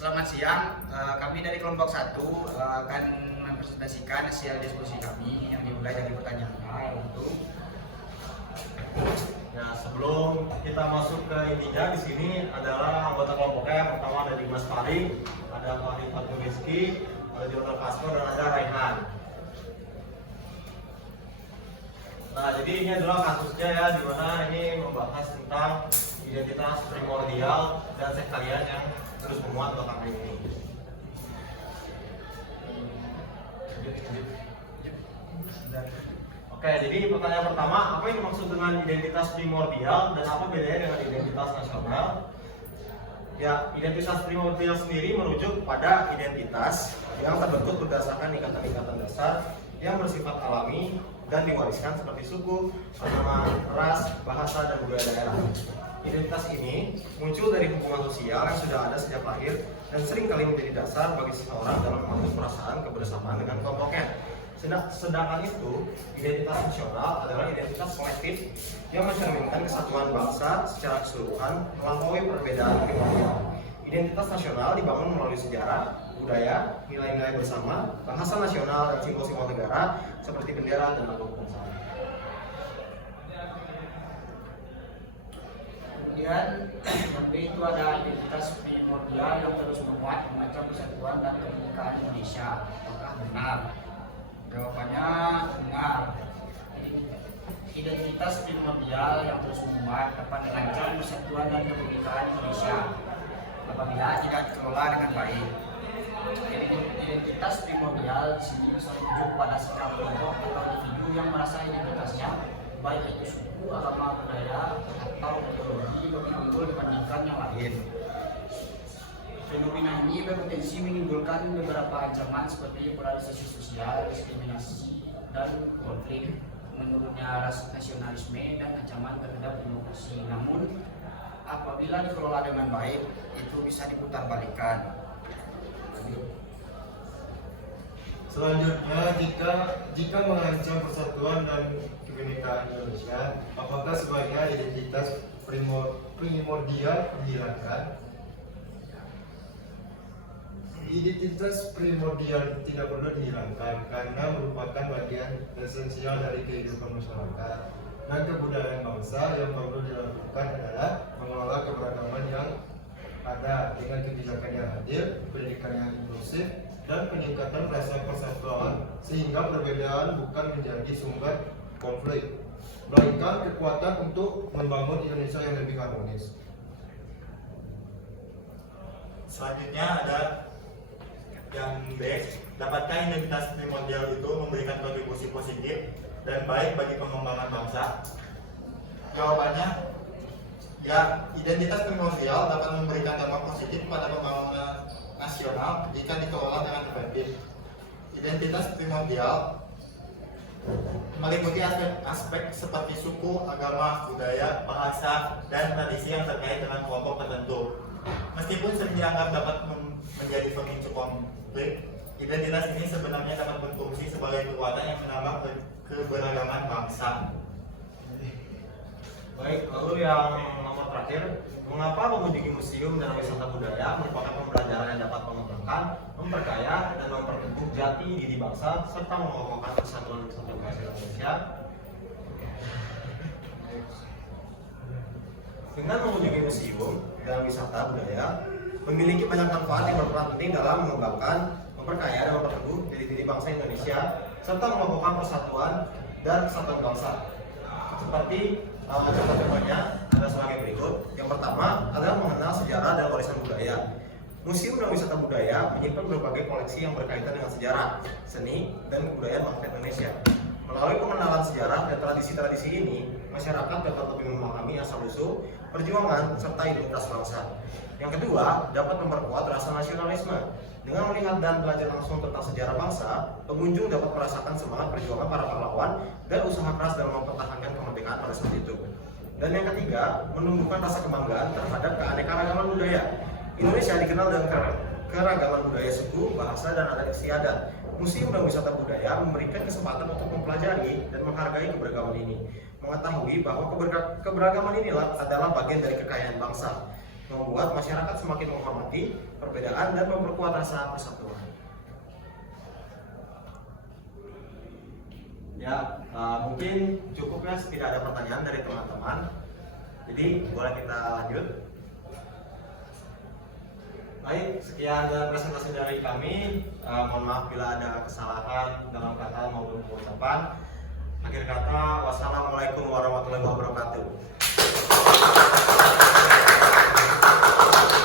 Selamat siang, kami dari kelompok 1 akan mempresentasikan hasil diskusi kami yang dimulai dari pertanyaan A untuk Ya, sebelum kita masuk ke intinya, di sini adalah anggota kelompoknya. Yang pertama ada Dimas Farid, ada Farid Fatul Rizky, ada Jonathan Kasmo, dan ada Raihan. Nah, jadi ini adalah kasusnya ya, di mana ini membahas tentang identitas primordial dan sektarian yang terus memuat belakangan ini. Oke, jadi pertanyaan pertama, apa yang dimaksud dengan identitas primordial dan apa bedanya dengan identitas nasional? Ya, identitas primordial sendiri merujuk pada identitas yang terbentuk berdasarkan ikatan-ikatan dasar yang bersifat alami dan diwariskan seperti suku, agama, ras, bahasa, dan budaya daerah. Identitas ini muncul dari hubungan sosial yang sudah ada sejak lahir dan sering kali menjadi dasar bagi seseorang dalam membangun perasaan kebersamaan dengan kelompoknya. Sedangkan itu, identitas nasional adalah identitas kolektif yang mencerminkan kesatuan bangsa secara keseluruhan melampaui perbedaan primordial. Identitas nasional dibangun melalui sejarah, budaya, nilai-nilai bersama, bahasa nasional, dan simbol-simbol negara seperti bendera dan logo kebangsaan. kemudian yang B itu ada identitas primordial yang terus memuat mengajak persatuan dan kebinekaan Indonesia. Apakah benar? Jawabannya benar. Identitas primordial yang terus memuat dapat mengancam persatuan dan kebinekaan Indonesia apabila tidak dikelola dengan baik. Identitas primordial di sini merujuk pada sikap kelompok atau individu yang merasa identitasnya baik itu suku, agama, budaya, atau ideologi lebih unggul dibandingkan yang lain. Fenomena ini berpotensi menimbulkan beberapa ancaman seperti polarisasi sosial, diskriminasi, dan konflik. Menurutnya nasionalisme dan ancaman terhadap demokrasi. Namun apabila dikelola dengan baik, itu bisa diputarbalikkan. Selanjutnya, jika mengancam persatuan dan kebinekaan Indonesia, apakah sebaiknya identitas primordial dihilangkan? Identitas primordial tidak perlu dihilangkan karena merupakan bagian esensial dari kehidupan masyarakat dan kebudayaan bangsa. Yang perlu dilakukan adalah mengelola keberagaman yang ada dengan kebijakan yang adil, pendidikan yang inklusif, dan peningkatan rasa persatuan sehingga perbedaan bukan menjadi sumber konflik, melainkan kekuatan untuk membangun Indonesia yang lebih harmonis. Selanjutnya ada yang B, dapatkah identitas primordial itu memberikan kontribusi positif dan baik bagi pengembangan bangsa? Jawabannya, ya, identitas primordial dapat memberikan dampak positif pada pembangunan nasional jika dikelola dengan efektif. Identitas primordial meliputi aspek seperti suku, agama, budaya, bahasa, dan tradisi yang terkait dengan kelompok tertentu. Meskipun sering dianggap dapat menjadi pemicu konflik, identitas ini sebenarnya dapat berfungsi sebagai kekuatan yang menambah keberagaman bangsa. Baik, lalu yang nomor terakhir, mengapa mengunjungi museum dan wisata budaya merupakan pembelajaran yang dapat mengembangkan, memperkaya, dan memperteguh jati diri bangsa serta mengokohkan persatuan bangsa Indonesia? Dengan mengunjungi museum dan wisata budaya memiliki banyak manfaat yang berperan penting dalam mengembangkan, memperkaya, dan memperteguh diri bangsa Indonesia serta mengokohkan persatuan dan kesatuan bangsa. Seperti contoh-contohnya ada sebagai berikut. Yang pertama adalah mengenal sejarah dan warisan budaya. Museum dan wisata budaya menyimpan berbagai koleksi yang berkaitan dengan sejarah, seni, dan kebudayaan bangsa Indonesia. Melalui pengenalan sejarah dan tradisi-tradisi ini, masyarakat dapat lebih memahami asal-usul, perjuangan, serta identitas bangsa. Yang kedua, dapat memperkuat rasa nasionalisme. Dengan melihat dan belajar langsung tentang sejarah bangsa, pengunjung dapat merasakan semangat perjuangan para pahlawan dan usaha keras dalam mempertahankan kemerdekaan pada saat itu. Dan yang ketiga, menumbuhkan rasa kebanggaan terhadap keanekaragaman budaya. Indonesia dikenal dengan keragaman budaya suku, bahasa, dan adat istiadat. Museum dan wisata budaya memberikan kesempatan untuk mempelajari dan menghargai keberagaman ini, mengetahui bahwa keberagaman inilah adalah bagian dari kekayaan bangsa. membuat masyarakat semakin menghormati perbedaan dan memperkuat rasa persatuan. Ya, mungkin cukup ya, tidak ada pertanyaan dari teman-teman. Jadi boleh kita lanjut. Baik, sekian presentasi dari kami. Mohon maaf bila ada kesalahan dalam kata maupun pengucapan. Akhir kata, wassalamualaikum warahmatullahi wabarakatuh.